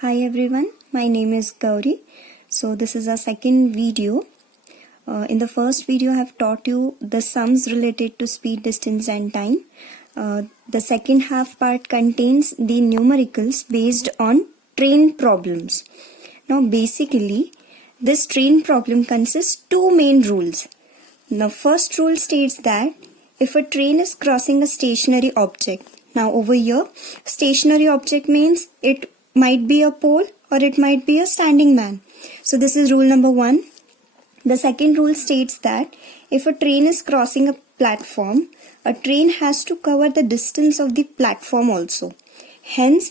Hi everyone, my name is Gauri. So this is our second video. In the first video I have taught you the sums related to speed, distance and time. The second half part contains the numericals based on train problems. Now basically this train problem consists two main rules. The first rule states that if a train is crossing a stationary object. Now over here stationary object means it might be a pole or it might be a standing man. So this is rule number 1. The second rule states that if a train is crossing a platform, a train has to cover the distance of the platform also. Hence,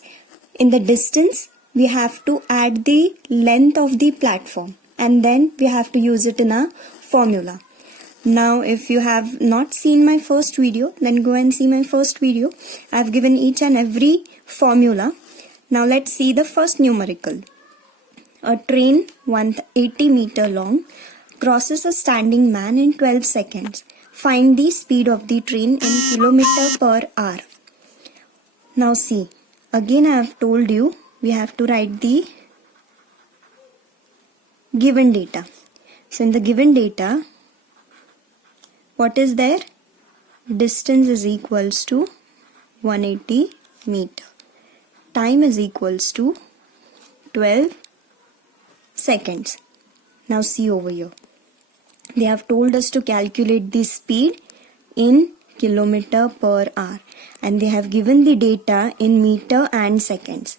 in the distance, we have to add the length of the platform and then we have to use it in a formula. Now, if you have not seen my first video, then go and see my first video. I have given each and every formula. Now let's see the first numerical. A train 180 meter long crosses a standing man in 12 seconds. Find the speed of the train in kilometer per hour. Now see, again I have told you we have to write the given data. So in the given data, what is there? Distance is equals to 180 meter. Time is equals to 12 seconds. Now see over here. They have told us to calculate the speed in kilometer per hour and they have given the data in meter and seconds.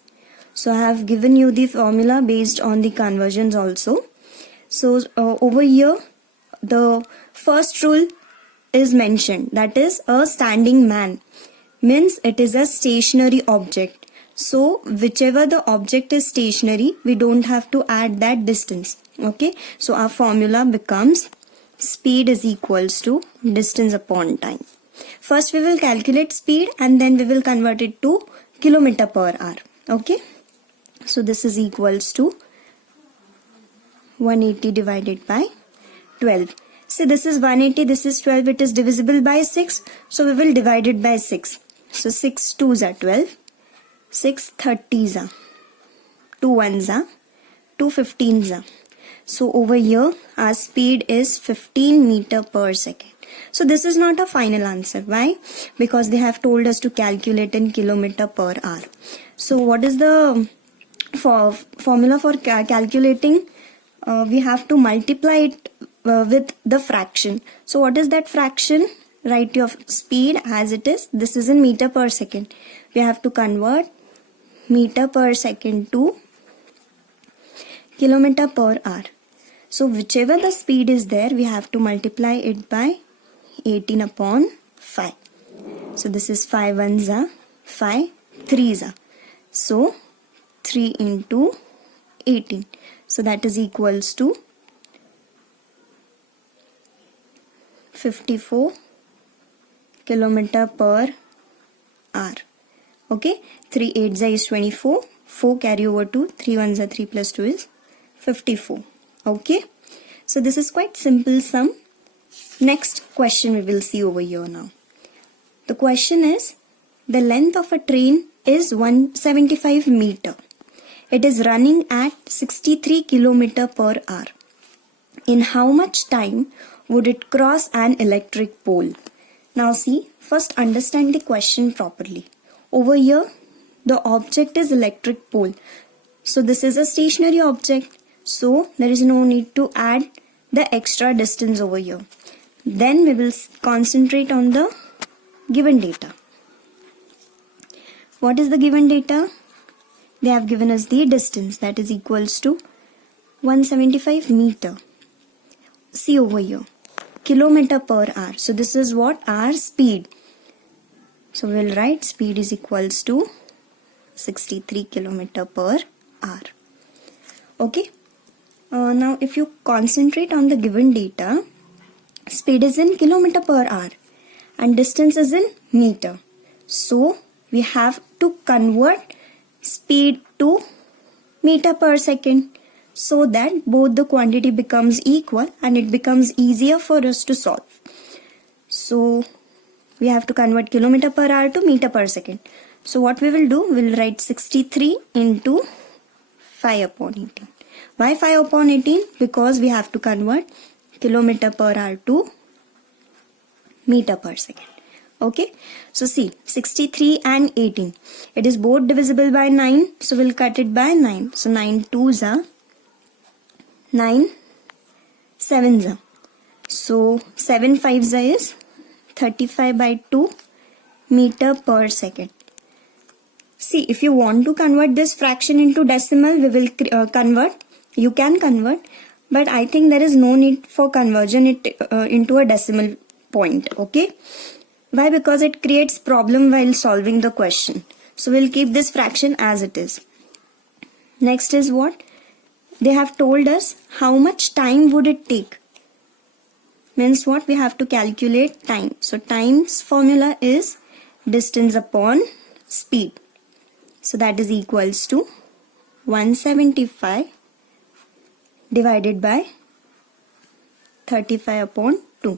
So I have given you the formula based on the conversions also. So over here the first rule is mentioned, that is a standing man, means it is a stationary object. So whichever the object is stationary, we don't have to add that distance. Okay, so our formula becomes speed is equals to distance upon time. First we will calculate speed and then we will convert it to kilometer per hour. Okay, so this is equals to 180 divided by 12. So this is 180, this is 12, it is divisible by 6. So we will divide it by 6. So 6 2s are 12. 6 30s are, 2 1s are, 2 15s are. So over here our speed is 15 meter per second. So this is not a final answer. Why? Because they have told us to calculate in kilometer per hour. So what is the formula for calculating? We have to multiply it with the fraction. So what is that fraction? Write your speed as it is. This is in meter per second. We have to convert meter per second to kilometer per hour. So whichever the speed is there, we have to multiply it by 18 upon 5. So this is 5 1s are, 5 3s are. So 3 into 18. So that is equals to 54 kilometer per hour. Okay, 3 8s is 24, 4 carry over 2, 3 1s are 3 plus 2 is 54. Okay, so this is quite simple sum. Next question we will see over here now. The question is, the length of a train is 175 meter. It is running at 63 kilometer per hour. In how much time would it cross an electric pole? Now see, first understand the question properly. Over here, the object is electric pole. So this is a stationary object. So there is no need to add the extra distance over here. Then we will concentrate on the given data. What is the given data? They have given us the distance, that is equals to 175 meter. See over here, kilometer per hour. So this is what our speed. So we will write speed is equals to 63 kilometer per hour. Okay. Now if you concentrate on the given data, speed is in kilometer per hour and distance is in meter. So we have to convert speed to meter per second so that both the quantity becomes equal and it becomes easier for us to solve. So we have to convert kilometer per hour to meter per second. So what we will do, we will write 63 into 5 upon 18. Why 5 upon 18? Because we have to convert kilometer per hour to meter per second. Okay, so see, 63 and 18. It is both divisible by 9, so we'll cut it by 9. So 9 2s are 9 7s are. So 7 5s is 35 by 2 meter per second. See, if you want to convert this fraction into decimal, we will convert. You can convert, but I think there is no need for conversion into a decimal point. Okay. Why? Because it creates problem while solving the question. So we'll keep this fraction as it is. Next is what? They have told us how much time would it take. Means what? We have to calculate time. So time's formula is distance upon speed. So that is equals to 175 divided by 35 upon 2.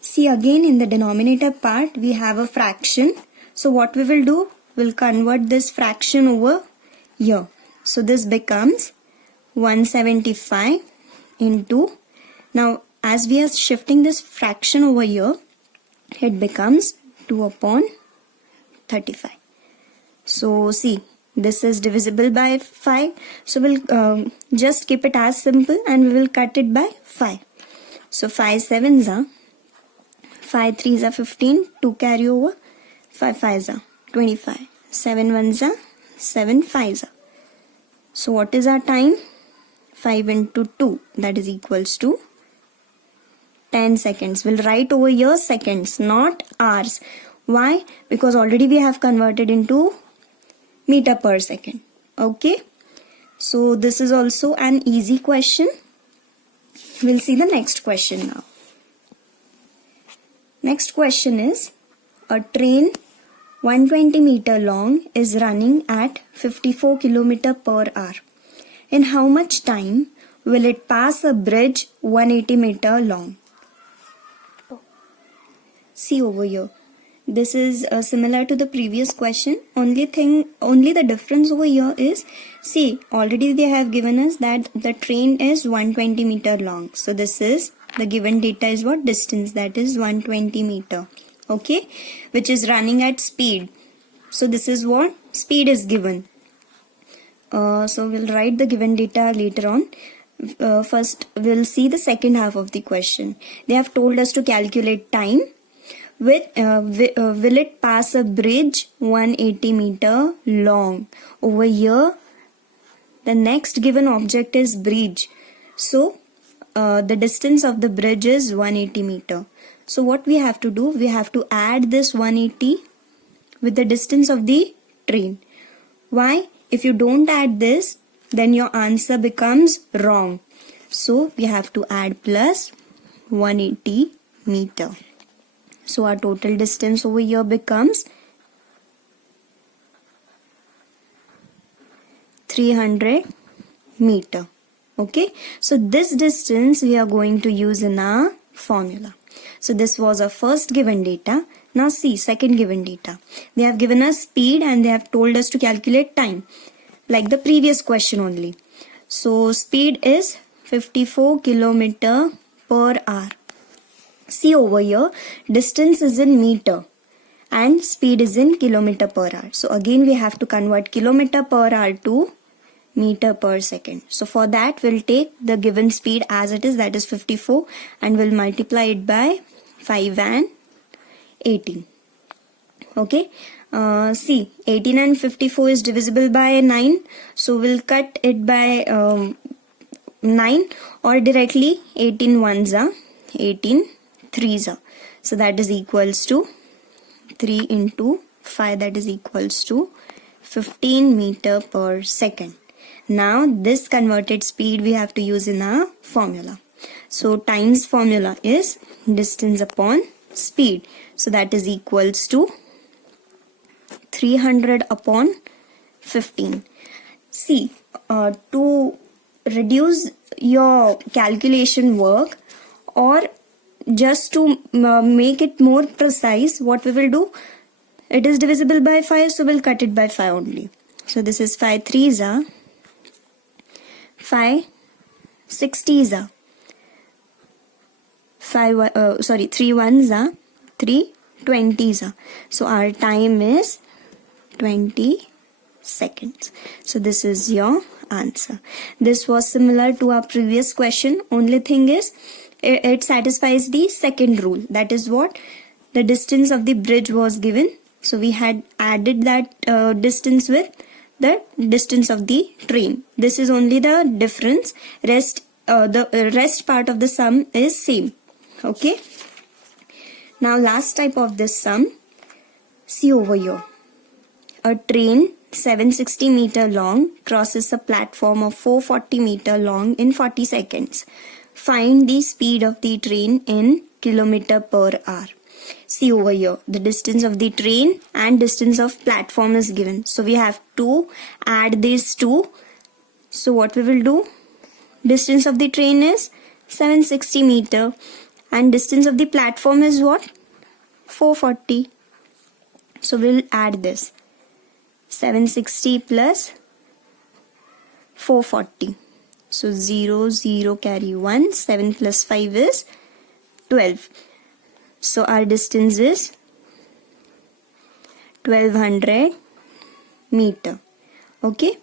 See, again in the denominator part we have a fraction. So what we will do? We'll convert this fraction over here. So this becomes 175 into, now as we are shifting this fraction over here, it becomes 2 upon 35. So see, this is divisible by 5. So we'll just keep it as simple and we will cut it by 5. So 5 7s are 5 3s are 15, 2 carry over, 5 5s are 25, 7 1s are 7 5s are. So what is our time? 5 into 2, that is equals to 10 seconds. We'll write over here seconds, not hours. Why? Because already we have converted into meter per second. Okay. So this is also an easy question. We'll see the next question now. Next question is, a train 120 meter long is running at 54 kilometer per hour. In how much time will it pass a bridge 180 meter long? See over here. This is similar to the previous question. Only the difference over here is, see, already they have given us that the train is 120 meter long. So this is, the given data is what? Distance, that is 120 meter. Okay, which is running at speed. So this is what? Speed is given. So we'll write the given data later on. First we'll see the second half of the question. They have told us to calculate time. Will it pass a bridge 180 meter long? Over here, the next given object is bridge. So the distance of the bridge is 180 meter. So what we have to do? We have to add this 180 with the distance of the train. Why? If you don't add this, then your answer becomes wrong. So we have to add plus 180 meter. So our total distance over here becomes 300 meter. Okay. So this distance we are going to use in our formula. So this was our first given data. Now see, second given data. They have given us speed and they have told us to calculate time, like the previous question only. So speed is 54 kilometer per hour. See over here, distance is in meter and speed is in kilometer per hour. So again we have to convert kilometer per hour to meter per second. So for that we'll take the given speed as it is, that is 54, and we'll multiply it by 5 and 18. Okay. See, 18 and 54 is divisible by 9. So we'll cut it by 9, or directly 18 ones are 18 threes are. So that is equals to 3 into 5, that is equals to 15 meter per second. Now this converted speed we have to use in our formula. So time's formula is distance upon speed. So that is equals to 300 upon 15. See, to reduce your calculation work, or just to make it more precise, what we will do, it is divisible by 5, so we'll cut it by 5 only. So this is 5 threes are 5 60s are 3 ones are 3 20s are. So our time is 20 seconds. So this is your answer. This was similar to our previous question. Only thing is it satisfies the second rule. That is what the distance of the bridge was given. So we had added that distance with the distance of the train. This is only the difference. The rest part of the sum is same. Okay. Now last type of this sum. See over here. A train 760 meter long crosses a platform of 440 meter long in 40 seconds. Find the speed of the train in kilometer per hour. See over here, the distance of the train and distance of platform is given. So we have to add these two. So what we will do? Distance of the train is 760 meter and distance of the platform is what? 440. So we'll add this. 760 plus 440. So 0, 0 carry 1. 7 plus 5 is 12. So our distance is 1200 meter. Okay.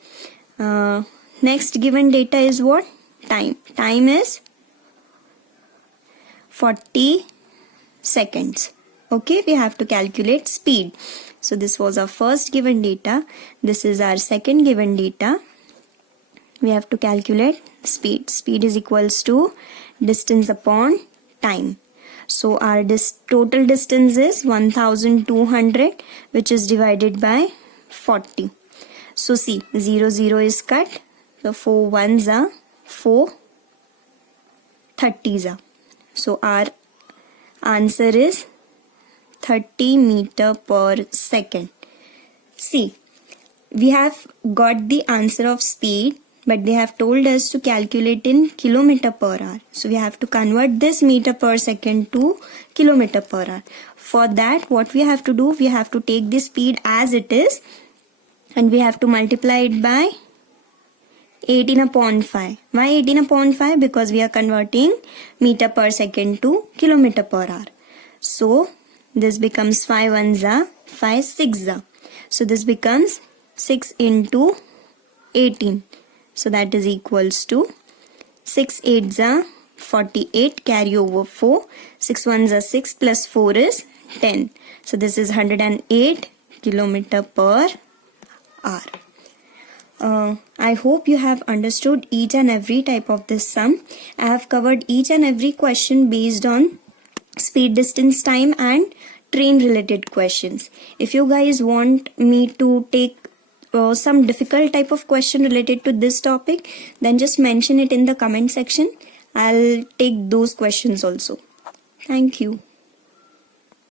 Next given data is what? Time. Time is 40 seconds. Okay. We have to calculate speed. So this was our first given data. This is our second given data. We have to calculate speed. Speed is equals to distance upon time. So our total distance is 1200, which is divided by 40. So see, 0, 0 is cut. So 4 ones are 4 30s are. So our answer is 30 meter per second. See, we have got the answer of speed, but they have told us to calculate in kilometer per hour. So we have to convert this meter per second to kilometer per hour. For that, what we have to do, we have to take the speed as it is and we have to multiply it by 18 upon 5. Why 18 upon 5? Because we are converting meter per second to kilometer per hour. So this becomes 5 ones are 5 6 are. So this becomes 6 into 18. So that is equals to 6 8s are 48, carry over 4. 6 1s are 6 plus 4 is 10. So this is 108 kilometer per hour. I hope you have understood each and every type of this sum. I have covered each and every question based on speed, distance, time and train related questions. If you guys want me to take some difficult type of question related to this topic, then just mention it in the comment section. I'll take those questions also. Thank you.